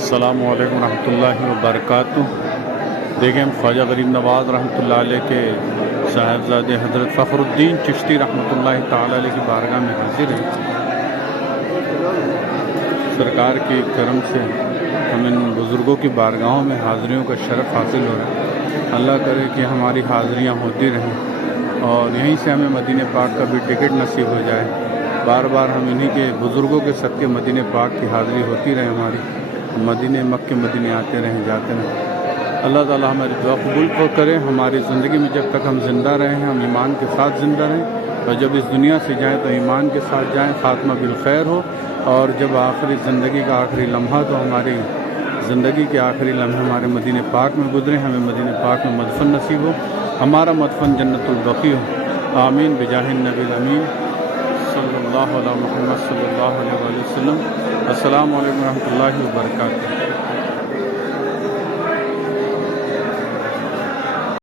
अस्सलामु अलैकुम रहमतुल्लाहि व बरकातुहू। देखें, हम ख्वाजा गरीब नवाज़ रहमतुल्लाह अलैह के साहिबजादे हज़रत फ़खरुद्दीन चिश्ती रहमतुल्लाहि ताला अलैह की बारगाह में हाजिर हैं। सरकार के करम से हम इन बुज़ुर्गों की बारगाहों में हाज़िरियों का शरफ़ हासिल हो रहा है। अल्लाह करे कि हमारी हाज़िरियाँ होती रहें और यहीं से हमें मदीने पाक का भी टिकट नसीब हो जाए। बार बार हम इन्हीं के बुज़ुर्गों के सदक़े मदीने पाक की हाज़िरी होती रहे, हमारी मदीने मक्के मदीने आते रहें जाते रहें। अल्लाह ताला हमारी दुआ कबूल करे। हमारी ज़िंदगी में जब तक हम ज़िंदा रहें हम ईमान के साथ ज़िंदा रहें और जब इस दुनिया से जाएँ तो ईमान के साथ जाएँ, ख़ात्मा बिलखैर हो। और जब आखिरी ज़िंदगी का आखिरी लम्हा तो हमारी ज़िंदगी के आखिरी लम्हे हमारे मदीने पाक में गुजरे, हमें मदीने पाक में मदफन नसीब हो, हमारा मदफन जन्नतुल बक़ी हो। आमीन बिजाहिन नबील अमीन सल्लल्लाहु अलैहि मुहम्मद सल्लल्लाहु अलैहि वसल्लम। अस्सलामु अलैकुम रहमतुल्लाहि व बरकातुहू।